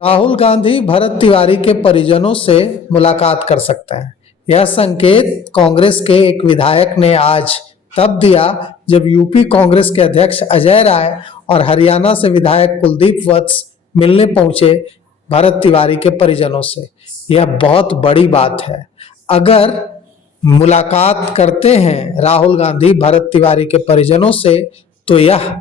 राहुल गांधी भरत तिवारी के परिजनों से मुलाकात कर सकते हैं। यह संकेत कांग्रेस के एक विधायक ने आज तब दिया जब यूपी कांग्रेस के अध्यक्ष अजय राय और हरियाणा से विधायक कुलदीप वत्स मिलने पहुंचे भरत तिवारी के परिजनों से। यह बहुत बड़ी बात है। अगर मुलाकात करते हैं राहुल गांधी भरत तिवारी के परिजनों से तो यह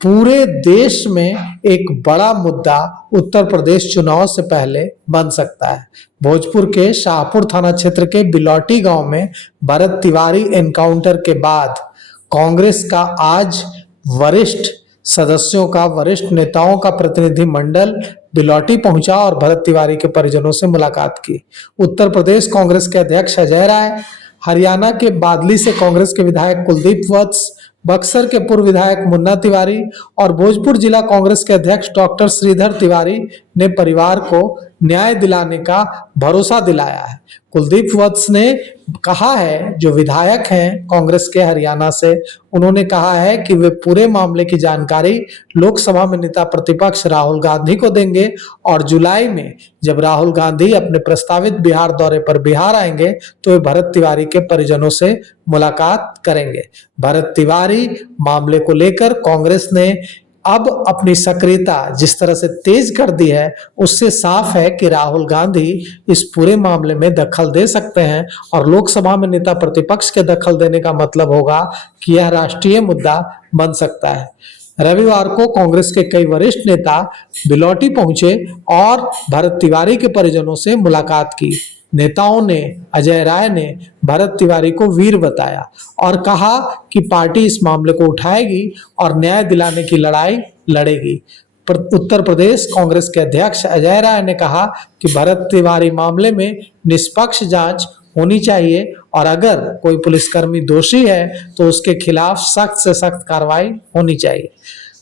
पूरे देश में एक बड़ा मुद्दा उत्तर प्रदेश चुनाव से पहले बन सकता है। भोजपुर के शाहपुर थाना क्षेत्र के बिलौटी गांव में भरत तिवारी एनकाउंटर के बाद कांग्रेस का आज वरिष्ठ सदस्यों का, वरिष्ठ नेताओं का प्रतिनिधि मंडल बिलौटी पहुंचा और भरत तिवारी के परिजनों से मुलाकात की। उत्तर प्रदेश कांग्रेस के अध्यक्ष अजय राय, हरियाणा के बादली से कांग्रेस के विधायक कुलदीप वत्स, बक्सर के पूर्व विधायक मुन्ना तिवारी और भोजपुर जिला कांग्रेस के अध्यक्ष डॉक्टर श्रीधर तिवारी ने परिवार को न्याय दिलाने का भरोसा दिलाया है। कुलदीप वत्स ने कहा है, जो विधायक हैं कांग्रेस के हरियाणा से, उन्होंने कहा है कि वे पूरे मामले की जानकारी लोकसभा में नेता प्रतिपक्ष राहुल गांधी को देंगे और जुलाई में जब राहुल गांधी अपने प्रस्तावित बिहार दौरे पर बिहार आएंगे तो वे भरत तिवारी के परिजनों से मुलाकात करेंगे। भरत तिवारी मामले को लेकर कांग्रेस ने अब अपनी सक्रियता जिस तरह से तेज कर दी है, उससे साफ है कि राहुल गांधी इस पूरे मामले में दखल दे सकते हैं और लोकसभा में नेता प्रतिपक्ष के दखल देने का मतलब होगा कि यह राष्ट्रीय मुद्दा बन सकता है। रविवार को कांग्रेस के कई वरिष्ठ नेता बिलौटी पहुंचे और भरत तिवारी के परिजनों से मुलाकात की। नेताओं ने, अजय राय ने भरत तिवारी को वीर बताया और कहा कि पार्टी इस मामले को उठाएगी और न्याय दिलाने की लड़ाई लड़ेगी। उत्तर प्रदेश कांग्रेस के अध्यक्ष अजय राय ने कहा कि भरत तिवारी मामले में निष्पक्ष जांच होनी चाहिए और अगर कोई पुलिसकर्मी दोषी है तो उसके खिलाफ सख्त से सख्त कार्रवाई होनी चाहिए।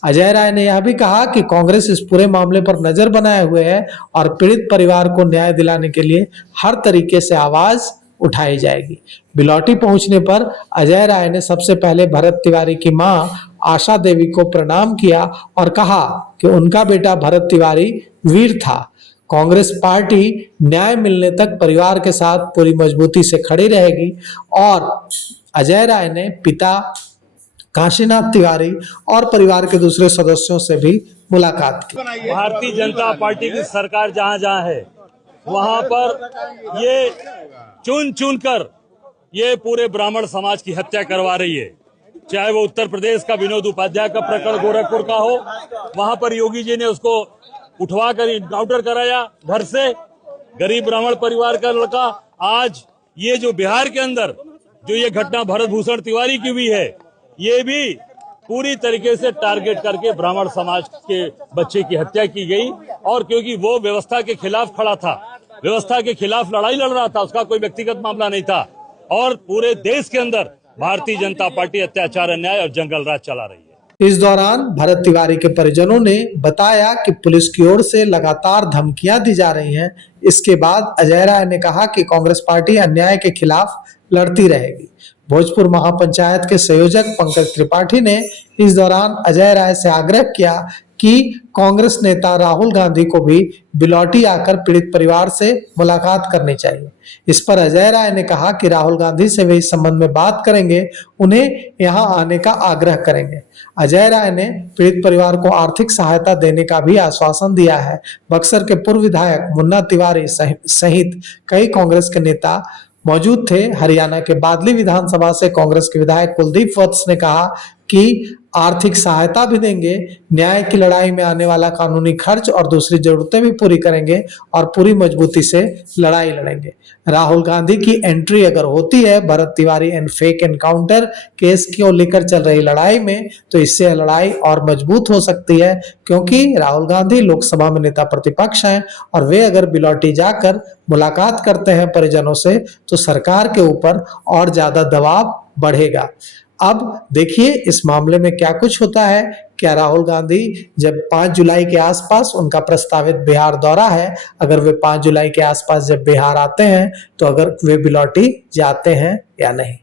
अजय राय ने यह भी कहा कि कांग्रेस इस पूरे मामले पर नजर बनाए हुए है और पीड़ित परिवार को न्याय दिलाने के लिए हर तरीके से आवाज उठाई जाएगी। बिलौटी पहुंचने पर अजय राय ने सबसे पहले भरत तिवारी की मां आशा देवी को प्रणाम किया और कहा कि उनका बेटा भरत तिवारी वीर था। कांग्रेस पार्टी न्याय मिलने तक परिवार के साथ पूरी मजबूती से खड़ी रहेगी और अजय राय ने पिता काशीनाथ तिवारी और परिवार के दूसरे सदस्यों से भी मुलाकात की। भारतीय जनता पार्टी की सरकार जहां जहां है वहां पर ये चुन कर ये पूरे ब्राह्मण समाज की हत्या करवा रही है। चाहे वो उत्तर प्रदेश का विनोद उपाध्याय का प्रकरण गोरखपुर का हो, वहां पर योगी जी ने उसको उठवा कर इनकाउंटर कराया घर से, गरीब ब्राह्मण परिवार का लड़का। आज ये जो बिहार के अंदर जो ये घटना भरत भूषण तिवारी की हुई है, ये भी पूरी तरीके से टारगेट करके ब्राह्मण समाज के बच्चे की हत्या की गई और क्योंकि वो व्यवस्था के खिलाफ खड़ा था, व्यवस्था के खिलाफ लड़ाई लड़ रहा था, उसका कोई व्यक्तिगत मामला नहीं था और पूरे देश के अंदर भारतीय जनता पार्टी अत्याचार, अन्याय और जंगल राज चला रही है। इस दौरान भरत तिवारी के परिजनों ने बताया कि पुलिस की ओर से लगातार धमकियां दी जा रही हैं। इसके बाद अजय राय ने कहा कि कांग्रेस पार्टी अन्याय के खिलाफ लड़ती रहेगी। भोजपुर महापंचायत के संयोजक पंकज त्रिपाठी ने इस दौरान अजय राय से आग्रह किया कि कांग्रेस नेता राहुल गांधी को भी बिलौटी आकर पीड़ित परिवार से मुलाकात करनी चाहिए। इस पर अजय राय ने कहा कि राहुल गांधी से वे इस संबंध में बात करेंगे, उन्हें यहां आने का आग्रह करेंगे। अजय राय ने पीड़ित परिवार को आर्थिक सहायता देने का भी आश्वासन दिया है। बक्सर के पूर्व विधायक मुन्ना तिवारी सहित कई कांग्रेस के नेता मौजूद थे। हरियाणा के बादली विधानसभा से कांग्रेस के विधायक कुलदीप वत्स ने कहा कि आर्थिक सहायता भी देंगे, न्याय की लड़ाई में आने वाला कानूनी खर्च और दूसरी जरूरतें भी पूरी करेंगे और पूरी मजबूती से लड़ाई लड़ेंगे। राहुल गांधी की एंट्री अगर होती है Bharat Tiwari and fake encounter case को लेकर चल रही लड़ाई में, तो इससे लड़ाई और मजबूत हो सकती है क्योंकि राहुल गांधी लोकसभा में नेता प्रतिपक्ष हैं और वे अगर बिलौटी जाकर मुलाकात करते हैं परिजनों से तो सरकार के ऊपर और ज्यादा दबाव बढ़ेगा। अब देखिए इस मामले में क्या कुछ होता है। क्या राहुल गांधी जब 5 जुलाई के आसपास उनका प्रस्तावित बिहार दौरा है, अगर वे 5 जुलाई के आसपास जब बिहार आते हैं तो अगर वे बिलौटी जाते हैं या नहीं।